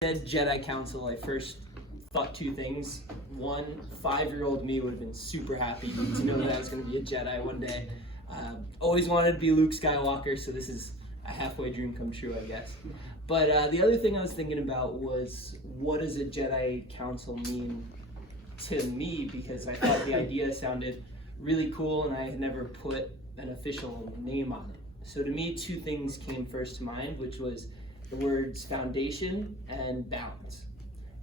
said Jedi Council, I first thought two things. One, 5-year-old me would have been super happy to know that I was going to be a Jedi one day. Always wanted to be Luke Skywalker, so this is a halfway dream come true, I guess. But the other thing I was thinking about was, what does a Jedi Council mean to me? Because I thought the idea sounded really cool, and I had never put an official name on it. So to me, two things came first to mind, which was the words foundation and balance.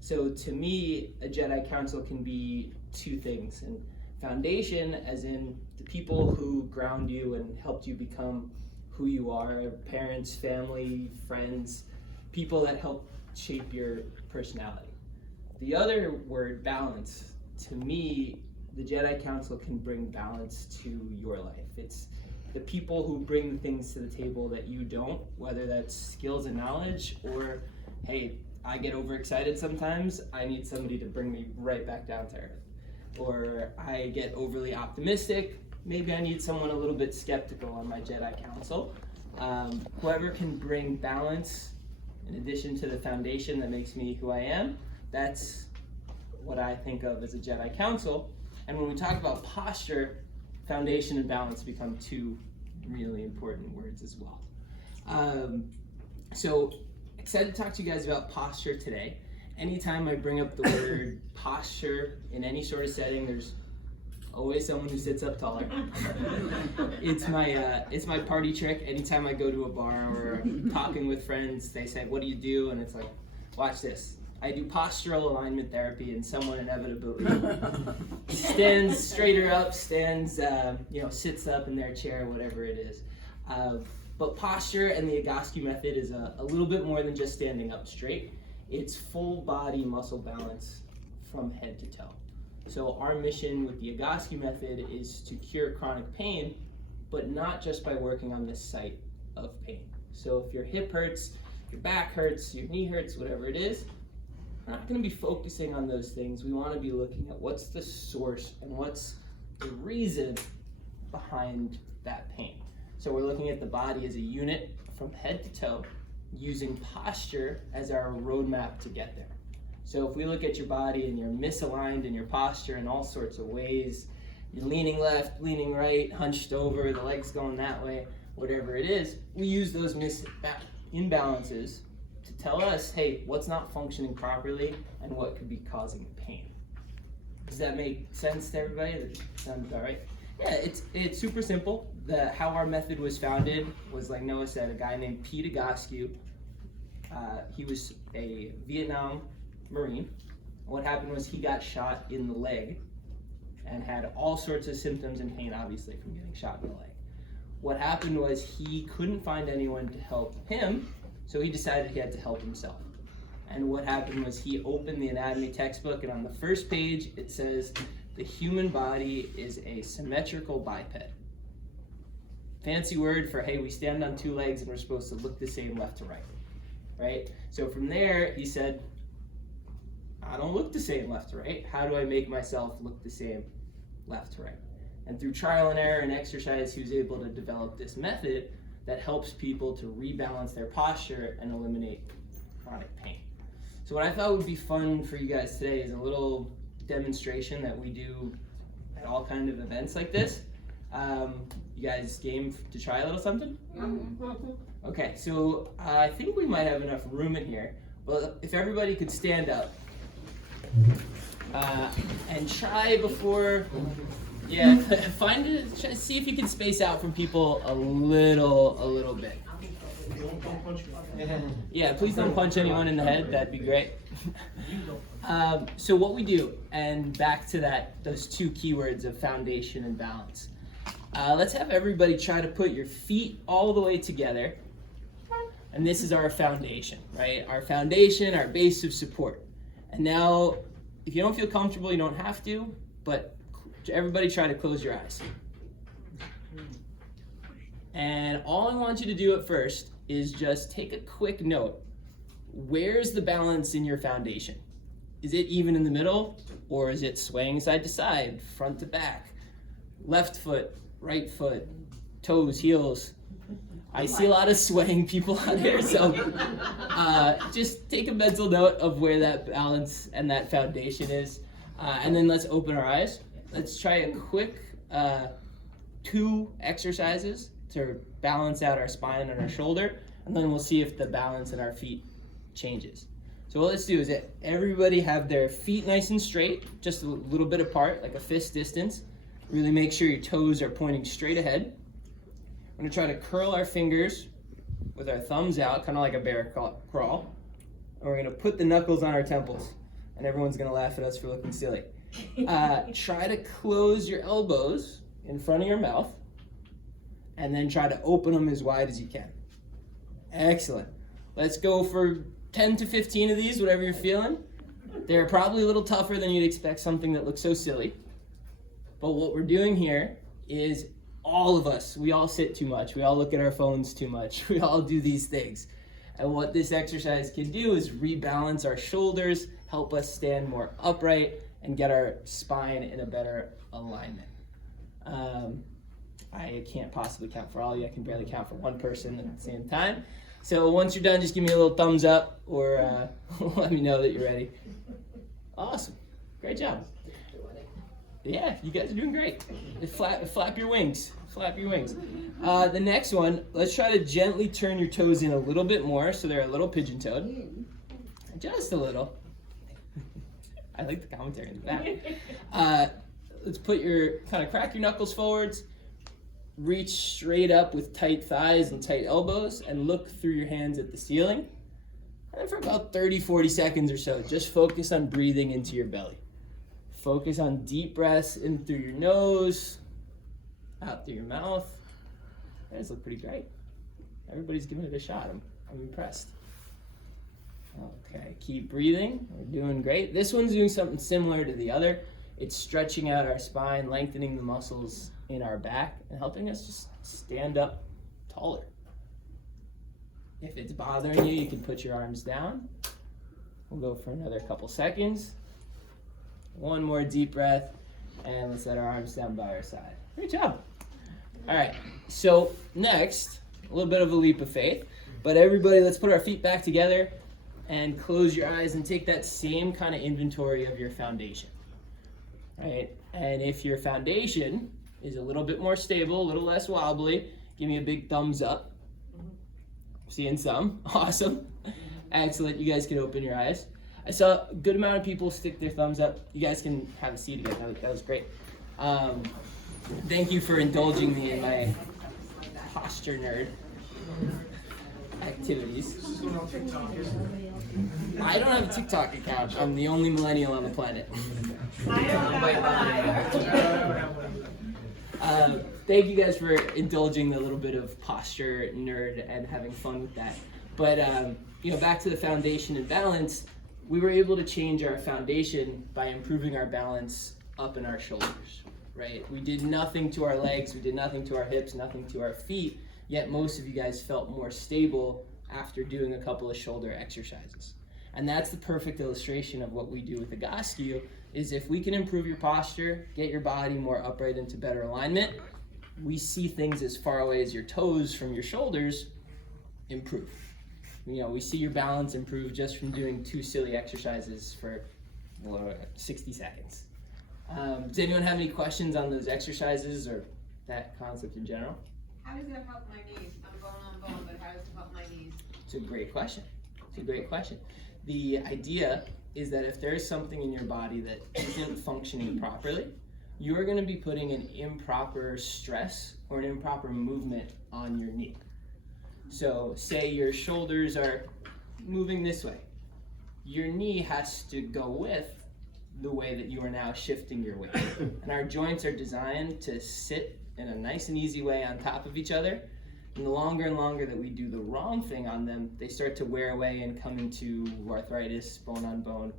So to me, a Jedi Council can be two things. And foundation, as in the people who ground you and helped you become who you are, parents, family, friends, people that help shape your personality. The other word, balance, to me, the Jedi Council can bring balance to your life. It's the people who bring the things to the table that you don't, whether that's skills and knowledge, or, hey, I get overexcited sometimes, I need somebody to bring me right back down to earth. Or I get overly optimistic, maybe I need someone a little bit skeptical on my Jedi Council. Whoever can bring balance in addition to the foundation that makes me who I am, that's what I think of as a Jedi Council. And when we talk about posture, foundation and balance become two really important words as well. So excited to talk to you guys about posture today. Anytime I bring up the word posture in any sort of setting, there's always someone who sits up taller. It's my party trick. Anytime I go to a bar or I'm talking with friends, they say, "What do you do?" And it's like, watch this. I do postural alignment therapy, and someone inevitably stands straighter up, sits up in their chair, whatever it is. But posture and the Egoscue method is a little bit more than just standing up straight. It's full body muscle balance from head to toe. So our mission with the Egoscue method is to cure chronic pain, but not just by working on this site of pain. So if your hip hurts, your back hurts, your knee hurts, whatever it is, we're not going to be focusing on those things. We want to be looking at what's the source and what's the reason behind that pain. So we're looking at the body as a unit from head to toe, using posture as our roadmap to get there. So if we look at your body and you're misaligned in your posture in all sorts of ways, you're leaning left, leaning right, hunched over, the legs going that way, whatever it is, we use those imbalances to tell us, hey, what's not functioning properly and what could be causing pain. Does that make sense to everybody? That sounds about right? Yeah, it's super simple. How our method was founded was, like Noah said, a guy named Egoscue. He was a Vietnam Marine. What happened was he got shot in the leg and had all sorts of symptoms and pain, obviously, from getting shot in the leg. What happened was he couldn't find anyone to help him, so he decided he had to help himself. And what happened was he opened the anatomy textbook, and on the first page it says, the human body is a symmetrical biped. Fancy word for, hey, we stand on two legs and we're supposed to look the same left to right? So from there, he said, I don't look the same left to right. How do I make myself look the same left to right? And through trial and error and exercise, he was able to develop this method that helps people to rebalance their posture and eliminate chronic pain. So what I thought would be fun for you guys today is a little demonstration that we do at all kinds of events like this. You guys game to try a little something? Okay, so I think we might have enough room in here. Well, if everybody could stand up and try before, find it. See if you can space out from people a little bit. Yeah, please don't punch anyone in the head. That'd be great. So what we do, and back to those two keywords of foundation and balance. Let's have everybody try to put your feet all the way together. And this is our foundation, right? Our foundation, our base of support. And now, if you don't feel comfortable, you don't have to, but everybody try to close your eyes. And all I want you to do at first is just take a quick note. Where's the balance in your foundation? Is it even in the middle, or is it swaying side to side, front to back, left foot, right foot, toes, heels? I see a lot of swaying people out here, so just take a mental note of where that balance and that foundation is. And then let's open our eyes. Let's try a quick 2 exercises to balance out our spine and our shoulder, and then we'll see if the balance in our feet changes. So what let's do is that everybody have their feet nice and straight, just a little bit apart, like a fist distance. Really make sure your toes are pointing straight ahead. We're gonna try to curl our fingers with our thumbs out, kind of like a bear crawl. And we're gonna put the knuckles on our temples, and everyone's gonna laugh at us for looking silly. Try to close your elbows in front of your mouth, and then try to open them as wide as you can. Excellent. Let's go for 10 to 15 of these, whatever you're feeling. They're probably a little tougher than you'd expect something that looks so silly. But what we're doing here is all of us, we all sit too much. We all look at our phones too much. We all do these things. And what this exercise can do is rebalance our shoulders, help us stand more upright, and get our spine in a better alignment. I can't possibly count for all of you. I can barely count for one person at the same time. So once you're done, just give me a little thumbs up or let me know that you're ready. Awesome. Great job. Yeah, you guys are doing great. Flap your wings. Flap your wings. The next one, let's try to gently turn your toes in a little bit more so they're a little pigeon-toed. Just a little. I like the commentary in the back. Let's crack your knuckles forwards. Reach straight up with tight thighs and tight elbows and look through your hands at the ceiling. And then for about 30, 40 seconds or so, just focus on breathing into your belly. Focus on deep breaths in through your nose, out through your mouth. You guys look pretty great. Everybody's giving it a shot. I'm impressed. Okay, keep breathing. We're doing great. This one's doing something similar to the other. It's stretching out our spine, lengthening the muscles in our back, and helping us just stand up taller. If it's bothering you, you can put your arms down. We'll go for another couple seconds. One more deep breath, and let's set our arms down by our side. Great job. All right, so next, a little bit of a leap of faith, but everybody, let's put our feet back together and close your eyes and take that same kind of inventory of your foundation. Right? And if your foundation is a little bit more stable, a little less wobbly, give me a big thumbs up. Seeing some. Awesome. Excellent. You guys can open your eyes. I saw a good amount of people stick their thumbs up. You guys can have a seat again. That was great. Thank you for indulging me in my posture nerd activities. I don't have a TikTok account. I'm the only millennial on the planet. Thank you guys for indulging the little bit of posture nerd and having fun with that. But back to the foundation and balance, we were able to change our foundation by improving our balance up in our shoulders, right? We did nothing to our legs, we did nothing to our hips, nothing to our feet, yet most of you guys felt more stable after doing a couple of shoulder exercises. And that's the perfect illustration of what we do with Egoscue, is if we can improve your posture, get your body more upright into better alignment, we see things as far away as your toes from your shoulders improve. We see your balance improve just from doing 2 silly exercises for 60 seconds. Does anyone have any questions on those exercises or that concept in general? How does it help my knees? I'm bone on bone, but how does it help my knees? It's a great question. The idea is that if there's something in your body that isn't functioning properly, you're going to be putting an improper stress or an improper movement on your knee. So say your shoulders are moving this way. Your knee has to go with the way that you are now shifting your weight. And our joints are designed to sit in a nice and easy way on top of each other. And the longer and longer that we do the wrong thing on them, they start to wear away and come into arthritis, bone on bone,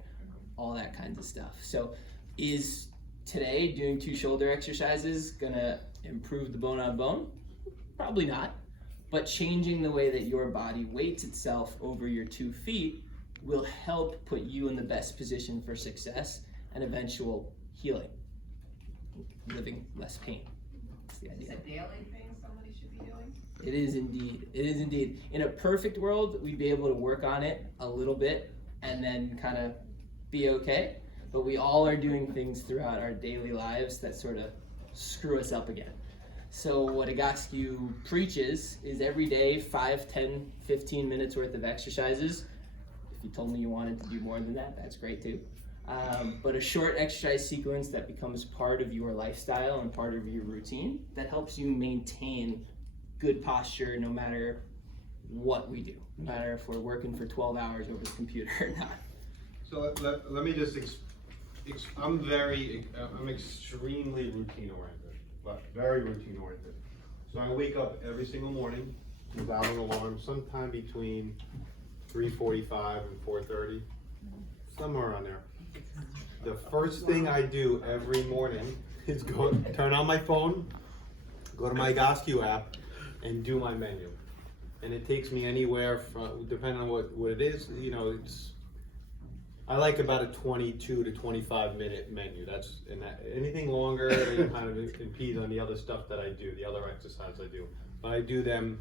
all that kinds of stuff. So is today doing 2 shoulder exercises gonna improve the bone on bone? Probably not. But changing the way that your body weights itself over your 2 feet will help put you in the best position for success and eventual healing, living less pain. That's the idea. Is it a daily thing somebody should be doing? It is indeed. It is indeed. In a perfect world, we'd be able to work on it a little bit and then kind of be okay. But we all are doing things throughout our daily lives that sort of screw us up again. So what Egoscue preaches is every day 5, 10, 15 minutes worth of exercises. If you told me you wanted to do more than that, that's great too. But a short exercise sequence that becomes part of your lifestyle and part of your routine that helps you maintain good posture no matter what we do, no matter if we're working for 12 hours over the computer or not. So let me just, I'm extremely routine oriented, but very routine oriented. So I wake up every single morning without an alarm, sometime between 3:45 and 4:30, somewhere around there. The first thing I do every morning is turn on my phone, go to my Egoscue app, and do my menu. And it takes me anywhere from, depending on what it is, you know, I like about a 22 to 25 minute menu. Anything longer, it kind of impedes on the other stuff that I do, the other exercises I do. But I do them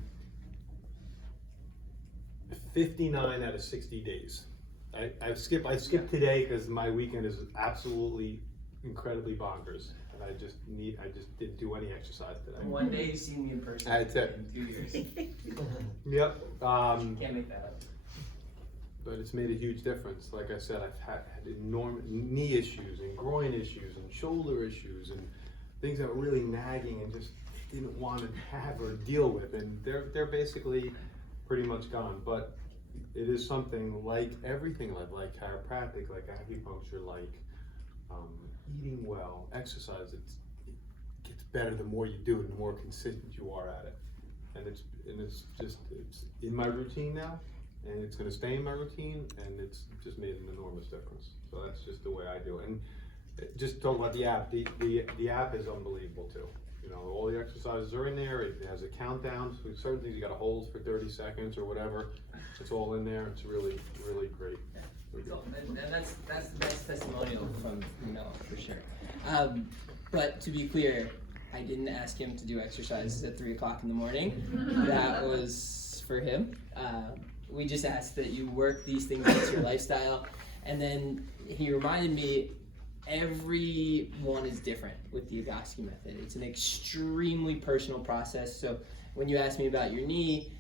59 out of 60 days. I skip today because my weekend is absolutely incredibly bonkers. And I just didn't do any exercise today. One day you see me in person. That's it. In 2 years. Yep. Can't make that up. But it's made a huge difference. Like I said, I've had enormous knee issues and groin issues and shoulder issues and things that were really nagging and just didn't want to have or deal with. And they're basically pretty much gone. But it is something like everything, like chiropractic, like acupuncture, like eating well, exercise. It gets better the more you do it, the more consistent you are at it. And it's in my routine now. And it's going to stay in my routine, and it's just made an enormous difference. So that's just the way I do it. And just talk about the app. The app is unbelievable too. You know, all the exercises are in there. It has a countdown. So certain things you got to hold for 30 seconds or whatever. It's all in there. It's really, really great. And that's the best testimonial from Winawer for sure. But to be clear, I didn't ask him to do exercises at 3 o'clock in the morning. That was for him. We just asked that you work these things into your lifestyle. And then he reminded me, everyone is different with the Egoscue method. It's an extremely personal process. So when you ask me about your knee,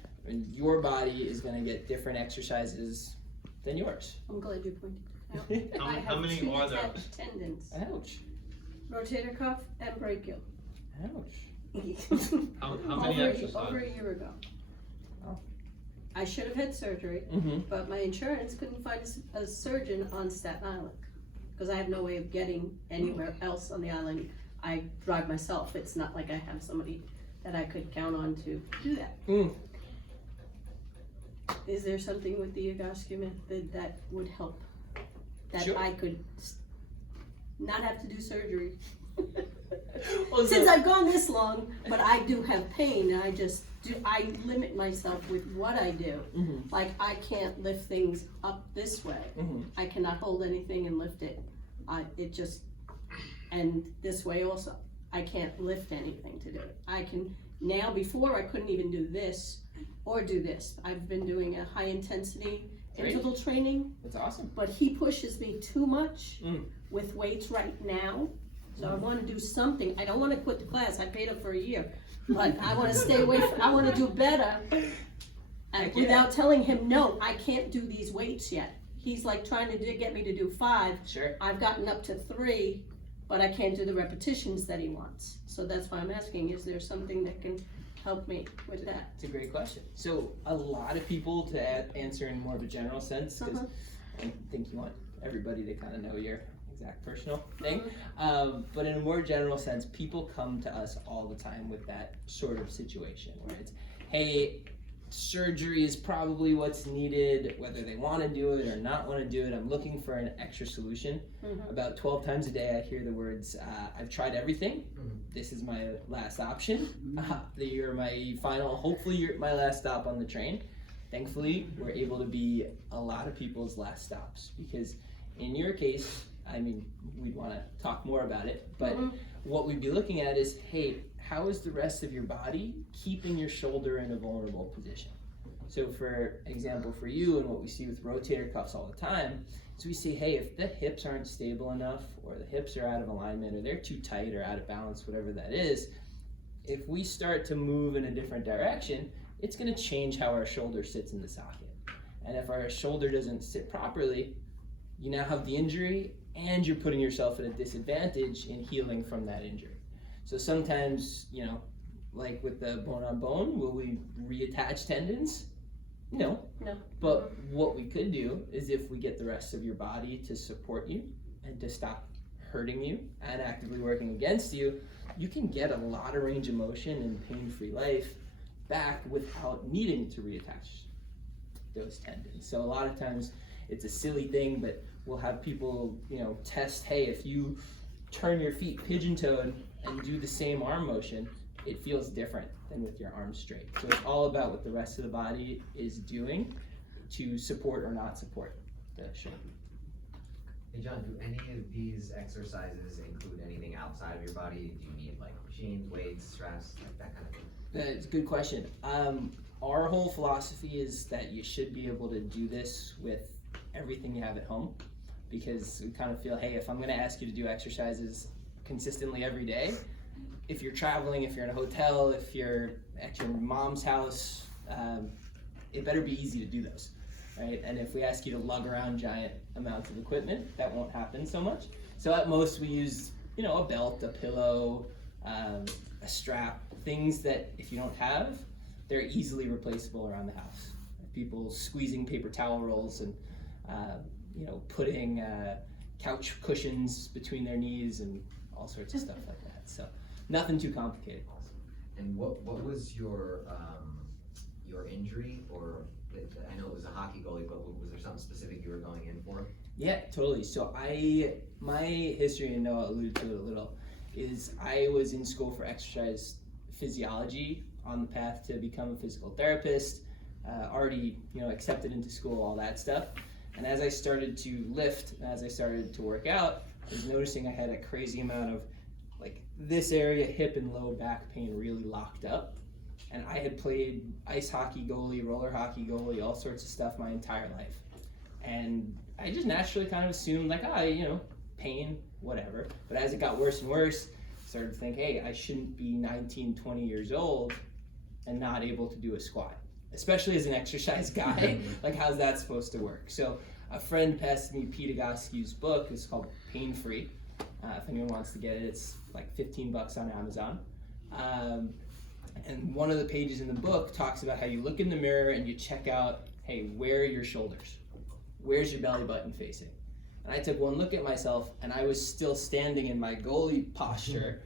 your body is going to get different exercises than yours. I'm glad you pointed it out. I have How many 2 are there? detached tendons. Ouch. Rotator cuff and brachial. Ouch. How many exercises? Over a year ago. Oh. I should have had surgery, but my insurance couldn't find a surgeon on Staten Island because I have no way of getting anywhere else on the island. I drive myself. It's not like I have somebody that I could count on to do that. Is there something with the Egoscue method that would help? That Sure. I could not have to do surgery? Well, Since I've gone this long, but I do have pain, and I limit myself with what I do. Like, I can't lift things up this way. I cannot hold anything and lift it. And this way also, I can't lift anything to do it. I can, now before I couldn't even do this or do this. I've been doing a high intensity interval training. That's awesome. But he pushes me too much with weights right now. So I want to do something. I don't want to quit the class. I paid up for a year, but I want to stay away. I want to do better, and without telling him no. I can't do these weights yet. He's like trying to get me to do 5. Sure. I've gotten up to 3, but I can't do the repetitions that he wants. So that's why I'm asking: is there something that can help me with that? It's a great question. So a lot of people, to answer in more of a general sense, because I think you want everybody to kind of know your exact personal thing, but in a more general sense, people come to us all the time with that sort of situation where it's, hey, surgery is probably what's needed, whether they want to do it or not want to do it. I'm looking for an extra solution. About 12 times a day I hear the words, I've tried everything, this is my last option, you're my final, hopefully you're my last stop on the train. Thankfully, we're able to be a lot of people's last stops, because In your case, I mean, we'd want to talk more about it, but what we'd be looking at is, hey, how is the rest of your body keeping your shoulder in a vulnerable position? So for example, for you, and what we see with rotator cuffs all the time, is we see, hey, if the hips aren't stable enough, or the hips are out of alignment, or they're too tight or out of balance, whatever that is, if we start to move in a different direction, it's going to change how our shoulder sits in the socket. And if our shoulder doesn't sit properly, you now have the injury, and you're putting yourself at a disadvantage in healing from that injury. So sometimes, you know, like with the bone on bone, will we reattach tendons? No. But what we could do is, if we get the rest of your body to support you and to stop hurting you and actively working against you, you can get a lot of range of motion and pain-free life back without needing to reattach those tendons. So a lot of times it's a silly thing, but we'll have people, you know, test, hey, if you turn your feet pigeon-toed and do the same arm motion, it feels different than with your arms straight. So it's all about what the rest of the body is doing to support or not support the shoulder. Hey John, do any of these exercises include anything outside of your body? Do you need like machines, weights, straps, like that kind of thing? It's a good question. Our whole philosophy is that you should be able to do this with everything you have at home, because we kind of feel, hey, if I'm going to ask you to do exercises consistently every day, if you're traveling, if you're in a hotel, if you're at your mom's house, it better be easy to do those, right? And if we ask you to lug around giant amounts of equipment, that won't happen so much. So at most we use, you know, a belt, a pillow, a strap, things that if you don't have, they're easily replaceable around the house. People squeezing paper towel rolls and you know, putting couch cushions between their knees and all sorts of stuff like that. So nothing too complicated. And what was your injury? Or I know it was a hockey goalie, but was there something specific you were going in for? Yeah, totally. So my history, and Noah alluded to it a little, is I was in school for exercise physiology, on the path to become a physical therapist, already, you know, accepted into school, all that stuff. And as I started to lift, as I started to work out, I was noticing I had a crazy amount of, like, this area, hip and low back pain really locked up. And I had played ice hockey goalie, roller hockey goalie, all sorts of stuff my entire life. And I just naturally kind of assumed, like, you know, pain, whatever. But as it got worse and worse, I started to think, hey, I shouldn't be 19, 20 years old and not able to do a squat, especially as an exercise guy. Like, how's that supposed to work? So a friend passed me Pete Egoscue's book. It's called Pain Free. If anyone wants to get it, it's like $15 on Amazon. And one of the pages in the book talks about how you look in the mirror and you check out, hey, where are your shoulders? Where's your belly button facing? And I took one look at myself, and I was still standing in my goalie posture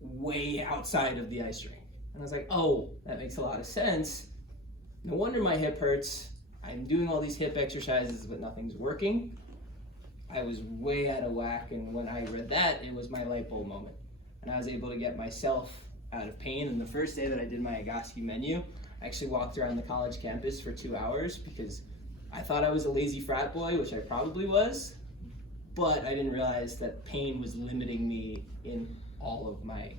way outside of the ice rink. And I was like, oh, that makes a lot of sense. No wonder my hip hurts. I'm doing all these hip exercises, but nothing's working. I was way out of whack, and when I read that, it was my light bulb moment. And I was able to get myself out of pain. And the first day that I did my Egoscue menu, I actually walked around the college campus for 2 hours because I thought I was a lazy frat boy, which I probably was, but I didn't realize that pain was limiting me in all of my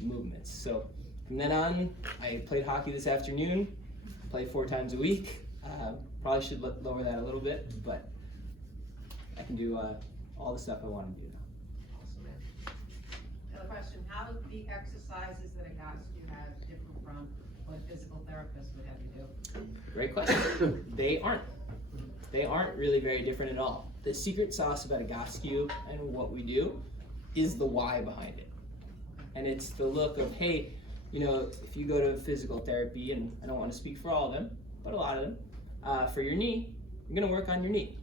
movements. So from then on, I played hockey this afternoon, play 4 times a week. Probably should lower that a little bit, but I can do all the stuff I want to do now. Awesome, man. Another question, how do the exercises that Egoscue has different from what a physical therapist would have you do? Great question. They aren't. They aren't really very different at all. The secret sauce about Egoscue and what we do is the why behind it. And it's the look of, hey, you know, if you go to physical therapy, and I don't want to speak for all of them, but a lot of them, for your knee, you're going to work on your knee.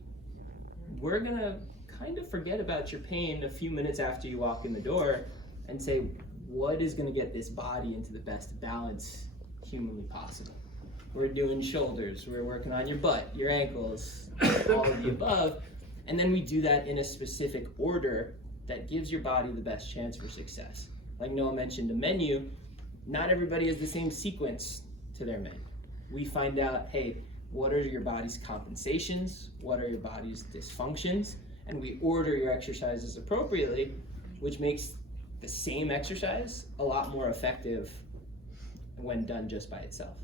We're going to kind of forget about your pain a few minutes after you walk in the door and say, what is going to get this body into the best balance humanly possible? We're doing shoulders, we're working on your butt, your ankles, all of the above. And then we do that in a specific order that gives your body the best chance for success. Like Noah mentioned, a menu, not everybody has the same sequence to their menu. We find out, hey, what are your body's compensations, what are your body's dysfunctions, and we order your exercises appropriately, which makes the same exercise a lot more effective when done just by itself.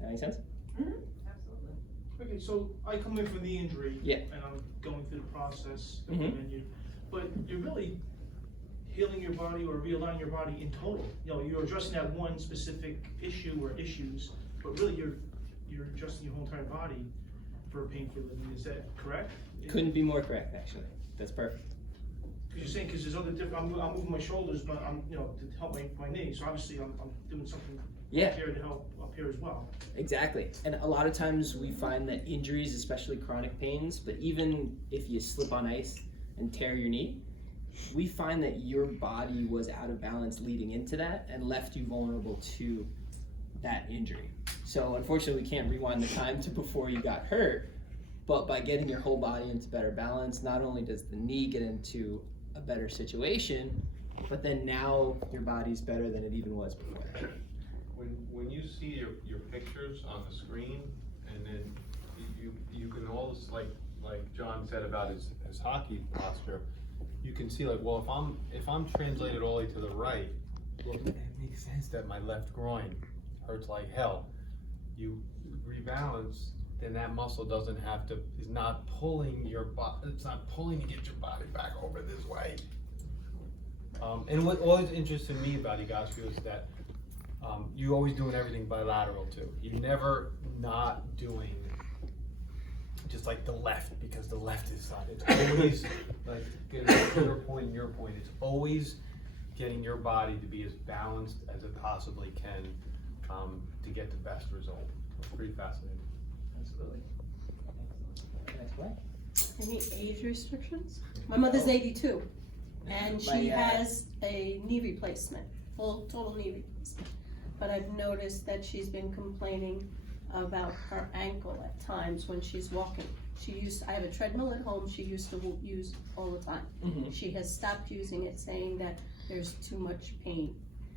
That make sense? Absolutely. Okay, so I come in for the injury. Yeah. And I'm going through the process, Mhm. but you're really healing your body or realigning your body in total. You know, you're addressing that one specific issue or issues, but really you're adjusting your whole entire body for pain-free living. Is that correct? Couldn't be more correct, actually. That's perfect. Because you're saying, because there's other different, I'm moving my shoulders, but I'm, you know, to help my knee, so obviously I'm doing something Yeah. here to help up here as well. Exactly. And a lot of times we find that injuries, especially chronic pains, but even if you slip on ice and tear your knee, we find that your body was out of balance leading into that and left you vulnerable to that injury. So unfortunately we can't rewind the time to before you got hurt, but by getting your whole body into better balance, not only does the knee get into a better situation, but then now your body's better than it even was before. When you see your pictures on the screen, and then you can always, like John said about his hockey posture, you can see, like, well, if I'm translated all the way to the right, well, it makes sense that my left groin hurts like hell. You rebalance, then that muscle is not pulling your body, it's not pulling to get your body back over this way. And what always interested me about Egoscue is that you're always doing everything bilateral too. You're never not doing just like the left, because the left is not. It's always like getting your point and your point. It's always getting your body to be as balanced as it possibly can to get the best result. It's pretty fascinating. Absolutely. Next way. Any age restrictions? My mother's 82, and she has a knee replacement, full total knee replacement. But I've noticed that she's been complaining about her ankle at times when she's walking. I have a treadmill at home she used to use all the time. Mm-hmm. She has stopped using it, saying that there's too much pain.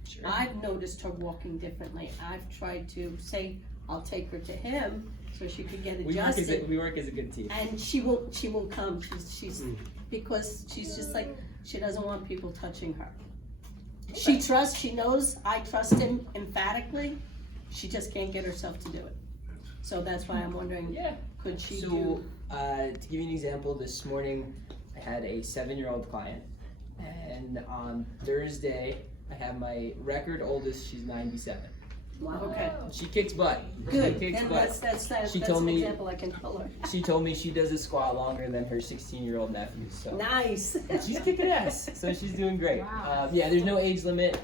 Sure. I've noticed her walking differently. I've tried to say, I'll take her to him so she could get adjusted. We work as a good team. And she won't come. She's because she's just like, she doesn't want people touching her. She knows I trust him emphatically. She just can't get herself to do it. So that's why I'm wondering, could she do? To give you an example, this morning I had a 7-year-old client, and on Thursday I have my record oldest, she's 97. Wow. Okay. She kicks butt. Good. She kicks And butt. that's She an told me- example I can tell her. She told me she does a squat longer than her 16-year-old nephew. So Nice. she's kicking ass. So she's doing great. Wow. There's no age limit.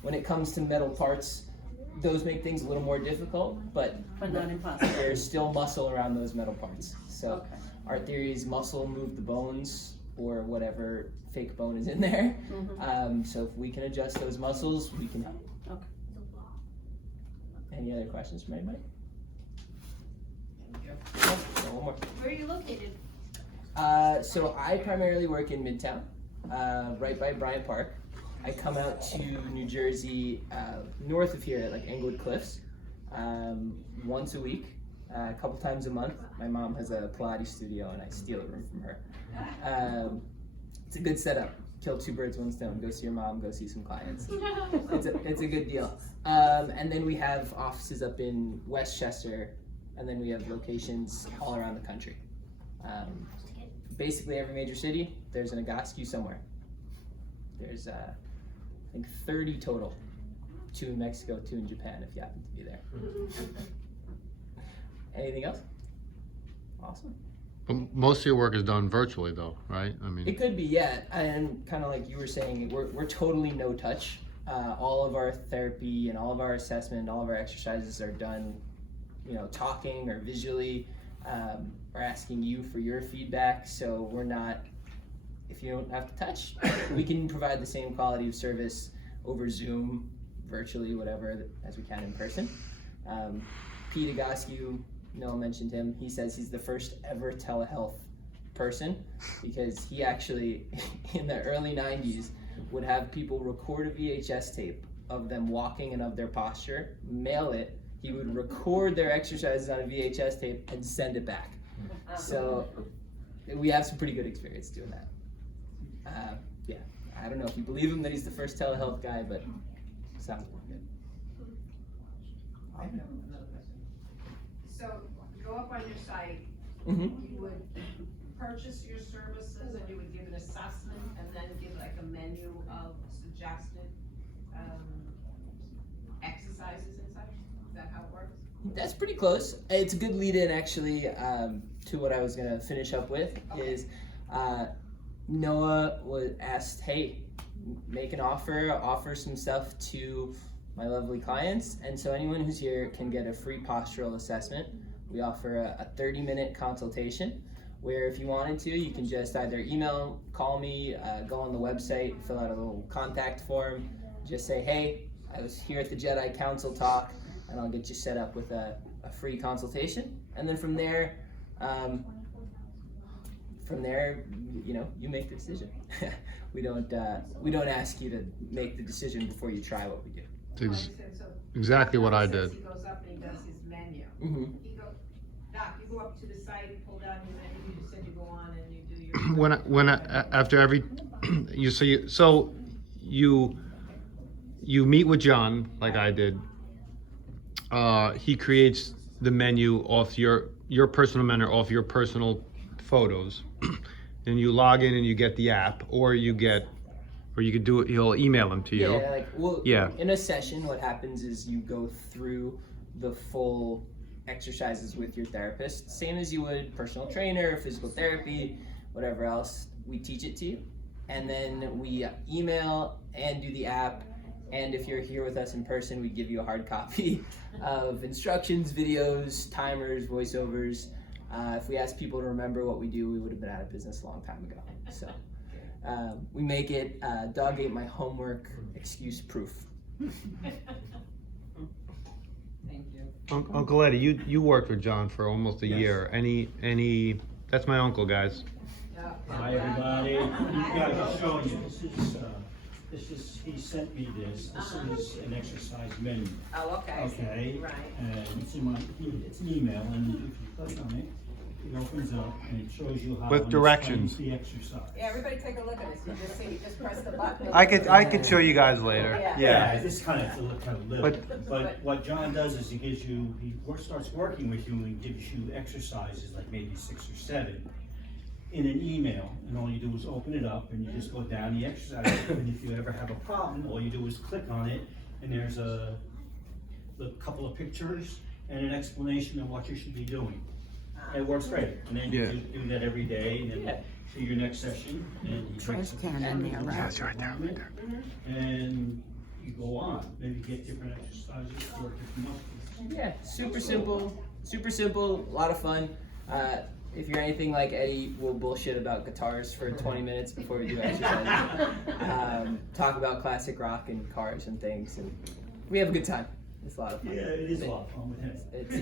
When it comes to metal parts, those make things a little more difficult, but But not impossible. there's still muscle around those metal parts. So Okay. our theory is muscle move the bones or whatever fake bone is in there. Mhm. So if we can adjust those muscles, we can help. Okay. Any other questions from anybody? No, one more. Where are you located? So I primarily work in Midtown, right by Bryant Park. I come out to New Jersey, north of here at like Englewood Cliffs, once a week, a couple times a month. My mom has a Pilates studio and I steal a room from her. It's a good setup. Kill 2 birds, 1 stone. Go see your mom, go see some clients. It's a good deal. And then we have offices up in Westchester, and then we have locations all around the country. Basically every major city, there's an Egoscue somewhere. There's I think 30 total. 2 in Mexico, 2 in Japan if you happen to be there. Anything else? Awesome. But most of your work is done virtually, though, right? I mean, It could be, yeah. And kind of like you were saying, we're totally no touch. All of our therapy and all of our assessment, all of our exercises are done, talking or visually. We're asking you for your feedback, so we're not. If you don't have to touch, we can provide the same quality of service over Zoom, virtually, whatever, as we can in person. Pete Egoscue, Noah mentioned him. He says he's the first ever telehealth person because he actually, in the early 90s, would have people record a VHS tape of them walking and of their posture, mail it he would record their exercises on a VHS tape and send it back. So we have some pretty good experience doing that. Yeah, I don't know if you believe him that he's the first telehealth guy, but sounds good. I have another question. So, go up on your site, Mm-hmm. you would purchase your services and you would give an assessment and then give like a menu of suggested, exercises and such? Is that how it works? That's pretty close. It's a good lead-in, actually, to what I was gonna finish up with. Okay. Is Noah was asked, "Hey, make an offer some stuff to my lovely clients," and so anyone who's here can get a free postural assessment. We offer a 30-minute consultation, where if you wanted to, you can just either email, call me, go on the website, fill out a little contact form, just say, "Hey, I was here at the Jedi Council talk," and I'll get you set up with a free consultation. And then from there, you know, you make the decision. we don't ask you to make the decision before you try what we do. It's exactly what I did. He goes up and he does his menu. Mm-hmm. Doc, you go up to the site, pull down your menu, you just said you go on and you do your. After every, you meet with John like I did. He creates the menu off your personal menu off your personal photos, and you log in and you get the app, or you could do it. He'll email them to you. Yeah, in a session, what happens is you go through the full exercises with your therapist, same as you would personal trainer, physical therapy, whatever else. We teach it to you, and then we email and do the app. And if you're here with us in person, we give you a hard copy of instructions, videos, timers, voiceovers. If we asked people to remember what we do, we would have been out of business a long time ago. So we make it dog ate my homework excuse proof. Thank you. Uncle Eddie, you worked with John for almost a year. Any? That's my uncle, guys. Yeah. Hi, everybody. You guys are showing you, he sent me this. This is an exercise menu. Oh, okay. Okay? Right. And it's it's an email, and if you click on it, it opens up and it shows you how. With it directions. explains the exercise. Yeah, everybody take a look at this. You just see, you just press the button. I could show you guys later. Yeah, this kind of little. But- But what John does is he starts working with you and gives you exercises, like maybe 6 or 7, in an email, and all you do is open it up and you just go down the exercise, and if you ever have a problem, all you do is click on it, and there's a couple of pictures and an explanation of what you should be doing. It works great, and then you do that every day, and then to your next session, and you Trash can in there, right? That's right there. and you go on, maybe get different exercises for different muscles. Yeah, super simple, a lot of fun. If you're anything like Eddie, we'll bullshit about guitars for 20 minutes before we do exercise. Talk about classic rock and cars and things, and we have a good time. It's a lot of fun. Yeah, it is a lot of fun with him. It's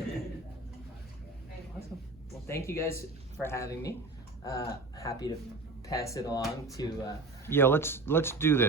awesome. Well, thank you guys for having me. Happy to pass it along to. Yeah, let's do this.